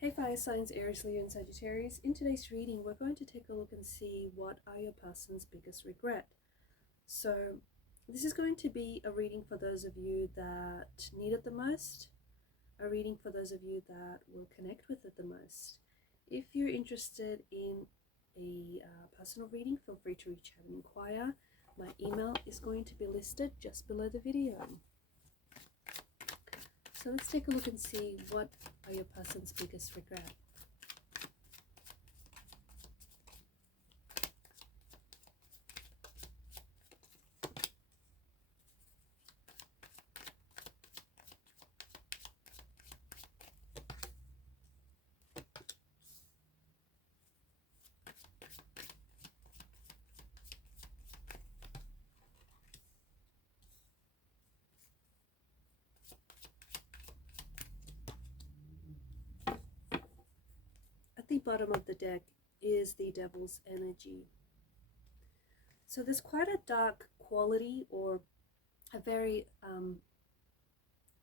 Hey fire signs, Aries, Leo and Sagittarius. In today's reading, we're going to take a look and see what are your person's biggest regret. So this is going to be a reading for those of you that need it the most, a reading for those of you that will connect with it the most. If you're interested in a personal reading, feel free to reach out and inquire. My email is going to be listed just below the video. So let's take a look and see what are your person's biggest regret. At the bottom of the deck is the Devil's energy. So there's quite a dark quality or a very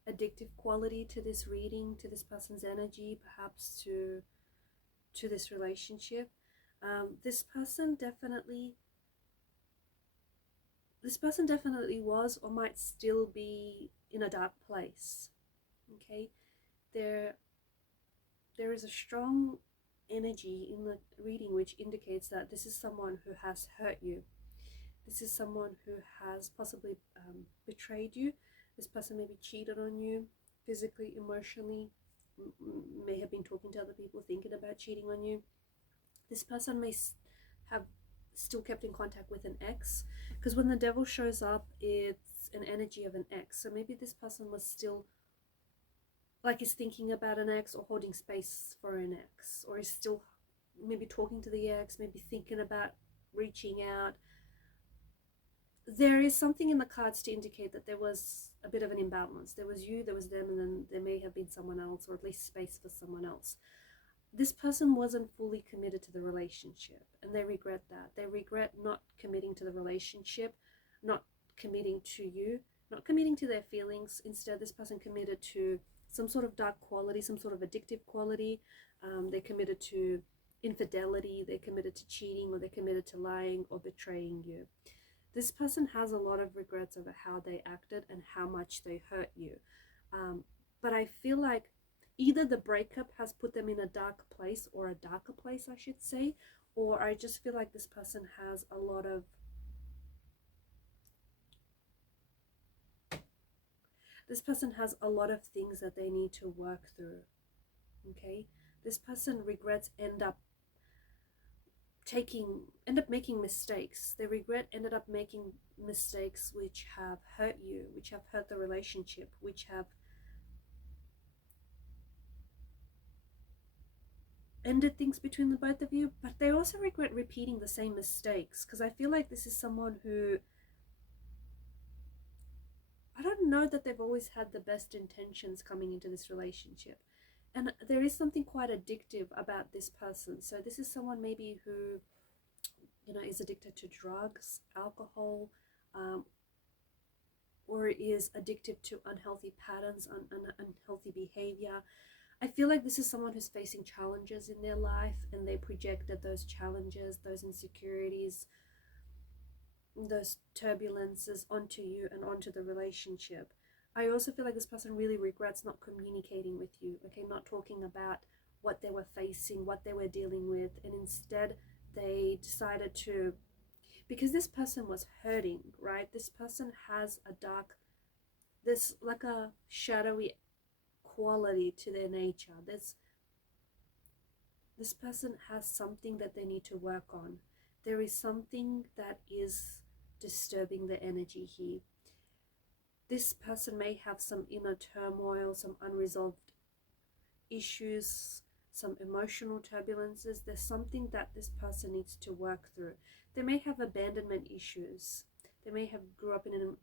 addictive quality to this reading, to this person's energy, perhaps to this relationship. This person definitely was or might still be in a dark place. Okay, there is a strong energy in the reading which indicates that this is someone who has hurt you. This is someone who has possibly betrayed you. This person maybe cheated on you physically, emotionally, may have been talking to other people, thinking about cheating on you. This person may have still kept in contact with an ex, because when the Devil shows up, it's an energy of an ex. So maybe this person was still is thinking about an ex, or holding space for an ex, or is still maybe talking to the ex, maybe thinking about reaching out. There is something in the cards to indicate that there was a bit of an imbalance. There was you, there was them, and then there may have been someone else, or at least space for someone else. This person wasn't fully committed to the relationship, and they regret that. They regret not committing to the relationship, not committing to you, not committing to their feelings. Instead, this person committed to some sort of dark quality, some sort of addictive quality. They're committed to infidelity, they're committed to cheating, or they're committed to lying or betraying you. This person has a lot of regrets over how they acted and how much they hurt you. But I feel like either the breakup has put them in a dark place, or a darker place, I should say, or I just feel like this person has a lot of things that they need to work through. Okay, this person regrets end up making mistakes. They ended up making mistakes which have hurt you, which have hurt the relationship, which have ended things between the both of you. But they also regret repeating the same mistakes, because I feel like this is someone who, I don't know that they've always had the best intentions coming into this relationship. And there is something quite addictive about this person. So this is someone maybe who, is addicted to drugs, alcohol, or is addicted to unhealthy patterns, unhealthy behavior. I feel like this is someone who's facing challenges in their life, and they projected those challenges, those insecurities, those turbulences onto you and onto the relationship. I also feel like this person really regrets not communicating with you, okay, not talking about what they were facing, what they were dealing with, and instead they decided to, because this person was hurting, right? This person has this like a shadowy quality to their nature. This person has something that they need to work on. There is something that is disturbing the energy here. This person may have some inner turmoil, some unresolved issues, some emotional turbulences. There's something that this person needs to work through. They may have abandonment issues. They may have grew up in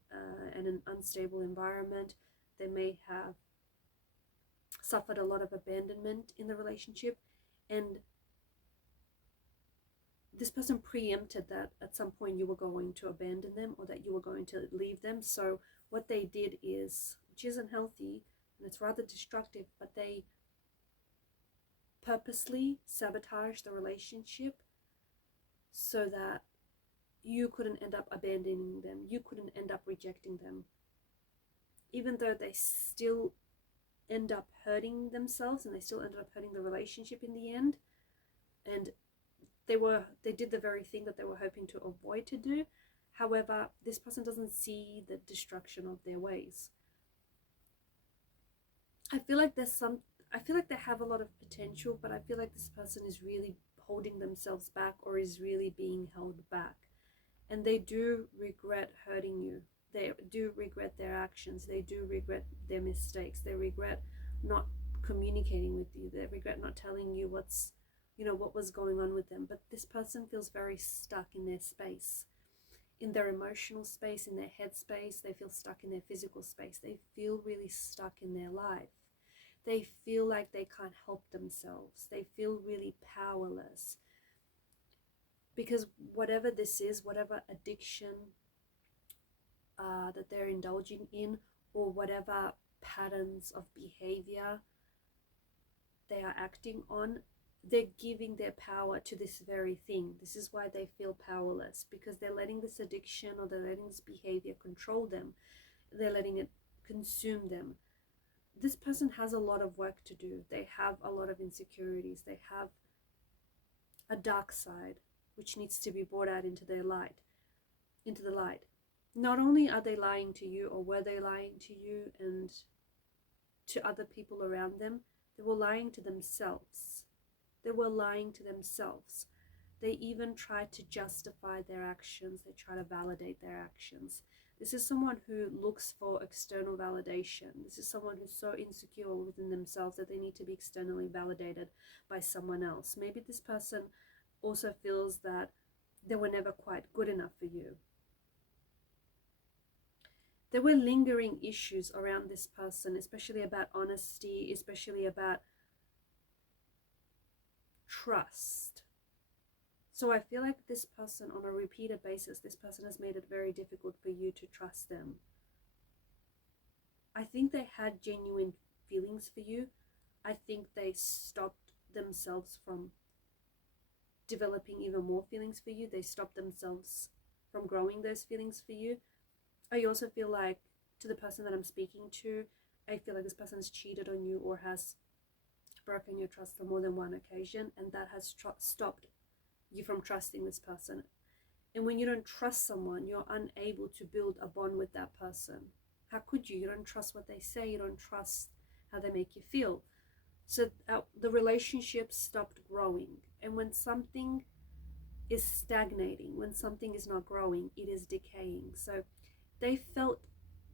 an unstable environment. They may have suffered a lot of abandonment in the relationship, and this person preempted that at some point you were going to abandon them, or that you were going to leave them. So what they did is, which isn't healthy and it's rather destructive, but they purposely sabotage the relationship so that you couldn't end up abandoning them, you couldn't end up rejecting them, even though they still end up hurting themselves and they still ended up hurting the relationship in the end. And they did the very thing that they were hoping to avoid to do. However, this person doesn't see the destruction of their ways. I feel like they have a lot of potential, but I feel like this person is really holding themselves back or is really being held back. And they do regret hurting you. They do regret their actions. They do regret their mistakes. They regret not communicating with you. They regret not telling you what was going on with them. But this person feels very stuck in their space, in their emotional space, in their head space. They feel stuck in their physical space. They feel really stuck in their life. They feel like they can't help themselves. They feel really powerless. Because whatever this is, whatever addiction that they're indulging in, or whatever patterns of behavior they are acting on, they're giving their power to this very thing. This is why they feel powerless, because they're letting this addiction or they're letting this behavior control them. They're letting it consume them. This person has a lot of work to do. They have a lot of insecurities. They have a dark side which needs to be brought out into the light. Not only are they lying to you, or were they lying to you and to other people around them, they were lying to themselves. They were lying to themselves. They even tried to justify their actions. They try to validate their actions. This is someone who looks for external validation. This is someone who's so insecure within themselves that they need to be externally validated by someone else. Maybe this person also feels that they were never quite good enough for you. There were lingering issues around this person, especially about honesty, especially about trust. So I feel like this person, on a repeated basis, this person has made it very difficult for you to trust them. I think they had genuine feelings for you. I think they stopped themselves from developing even more feelings for you. They stopped themselves from growing those feelings for you. I also feel like, to the person that I'm speaking to, I feel like this person has cheated on you or has broken your trust on more than one occasion, and that has stopped you from trusting this person. And when you don't trust someone, you're unable to build a bond with that person. How could you? You don't trust what they say. You don't trust how they make you feel. So the relationship stopped growing. And when something is stagnating, when something is not growing, it is decaying. So they felt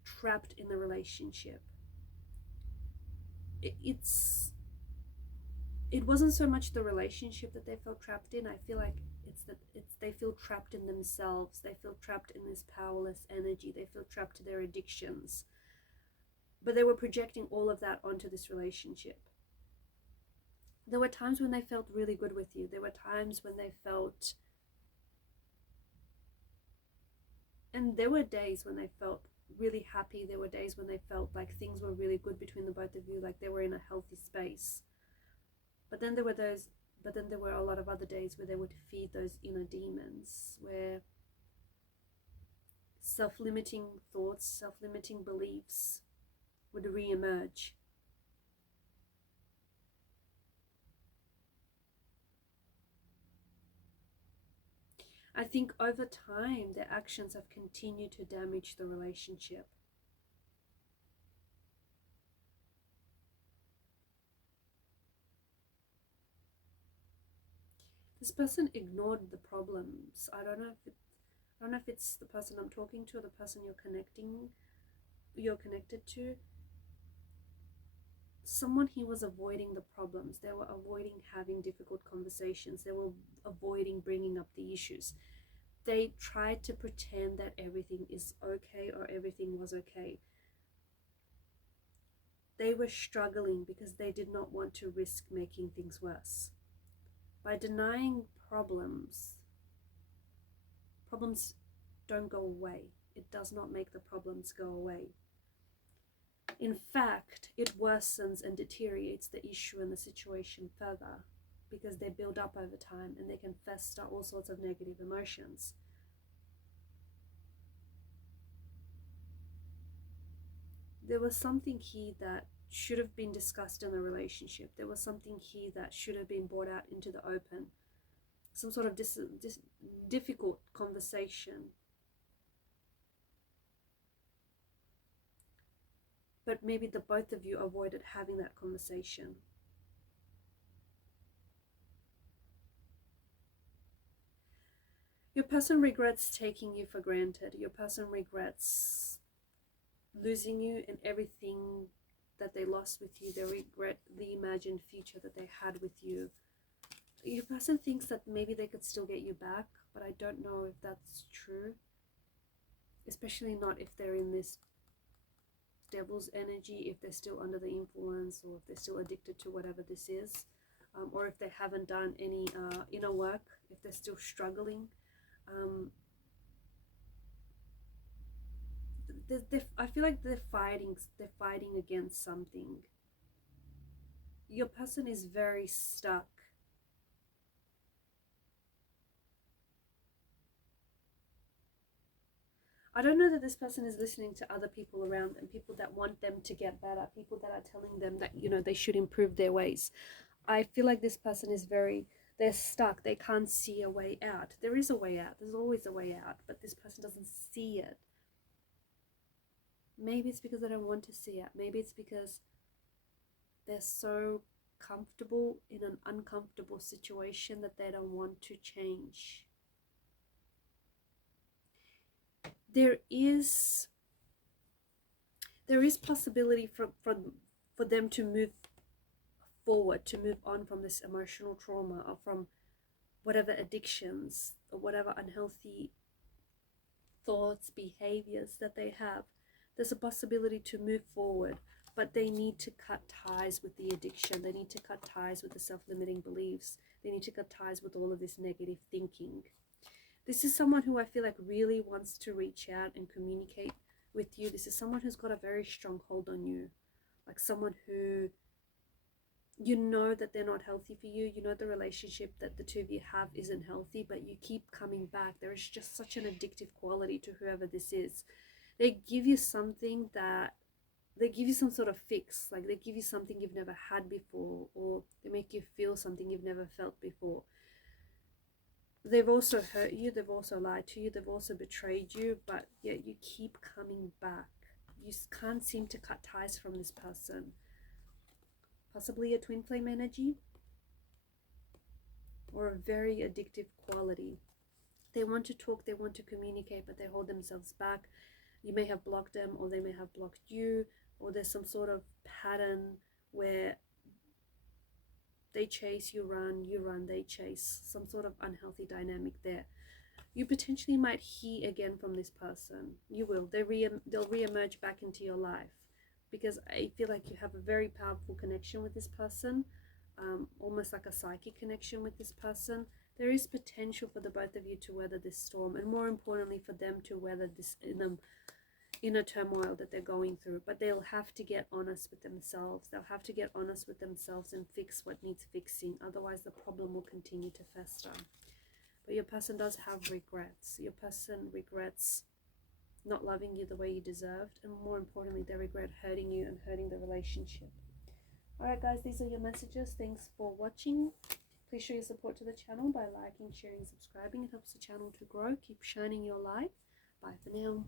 trapped in the relationship. It wasn't so much the relationship that they felt trapped in. I feel like they feel trapped in themselves. They feel trapped in this powerless energy. They feel trapped to their addictions. But they were projecting all of that onto this relationship. There were times when they felt really good with you. There were times when they felt, and there were days when they felt really happy. There were days when they felt like things were really good between the both of you, like they were in a healthy space. But then there were a lot of other days where they would feed those inner demons, where self-limiting thoughts, self-limiting beliefs would re-emerge. I think over time, their actions have continued to damage the relationship. This person ignored the problems. I don't know if it's the person I'm talking to or the person you're connected to. Someone here was avoiding the problems. They were avoiding having difficult conversations. They were avoiding bringing up the issues. They tried to pretend that everything is okay or everything was okay. They were struggling because they did not want to risk making things worse. By denying problems don't go away. It does not make the problems go away. In fact, it worsens and deteriorates the issue and the situation further, because they build up over time and they can fester all sorts of negative emotions. There was something here that should have been discussed in the relationship. There was something here that should have been brought out into the open. Some sort of difficult conversation. But maybe the both of you avoided having that conversation. Your person regrets taking you for granted. Your person regrets losing you and everything that they lost with you. They regret the imagined future that they had with you. Your person thinks that maybe they could still get you back, but I don't know if that's true. Especially not if they're in this devil's energy, if they're still under the influence, or if they're still addicted to whatever this is, or if they haven't done any inner work, if they're still struggling. I feel like they're fighting against something. Your person is very stuck. I don't know that this person is listening to other people around them, people that want them to get better, people that are telling them that, you know, they should improve their ways. I feel like this person is they're stuck. They can't see a way out. There is a way out. There's always a way out, but this person doesn't see it. Maybe it's because they don't want to see it. Maybe it's because they're so comfortable in an uncomfortable situation that they don't want to change. There is possibility for them to move forward, to move on from this emotional trauma, or from whatever addictions or whatever unhealthy thoughts, behaviors that they have. There's a possibility to move forward, but they need to cut ties with the addiction. They need to cut ties with the self-limiting beliefs. They need to cut ties with all of this negative thinking. This is someone who I feel like really wants to reach out and communicate with you. This is someone who's got a very strong hold on you. Like someone who, you know that they're not healthy for you. You know the relationship that the two of you have isn't healthy, but you keep coming back. There is just such an addictive quality to whoever this is. They give you something that, they give you some sort of fix. Like they give you something you've never had before, or they make you feel something you've never felt before. They've also hurt you, they've also lied to you, they've also betrayed you, but yet you keep coming back. You can't seem to cut ties from this person. Possibly a twin flame energy, or a very addictive quality. They want to talk, they want to communicate, but they hold themselves back. You may have blocked them, or they may have blocked you, or there's some sort of pattern where they chase, you run, they chase. Some sort of unhealthy dynamic there. You potentially might hear again from this person. You will. They'll re-emerge back into your life, because I feel like you have a very powerful connection with this person, almost like a psychic connection with this person. There is potential for the both of you to weather this storm, and more importantly for them to weather this inner turmoil that they're going through. But they'll have to get honest with themselves. They'll have to get honest with themselves and fix what needs fixing. Otherwise the problem will continue to fester. But your person does have regrets. Your person regrets not loving you the way you deserved, and more importantly they regret hurting you and hurting the relationship. Alright guys, these are your messages. Thanks for watching. Please show your support to the channel by liking, sharing, subscribing. It helps the channel to grow. Keep shining your light. Bye for now.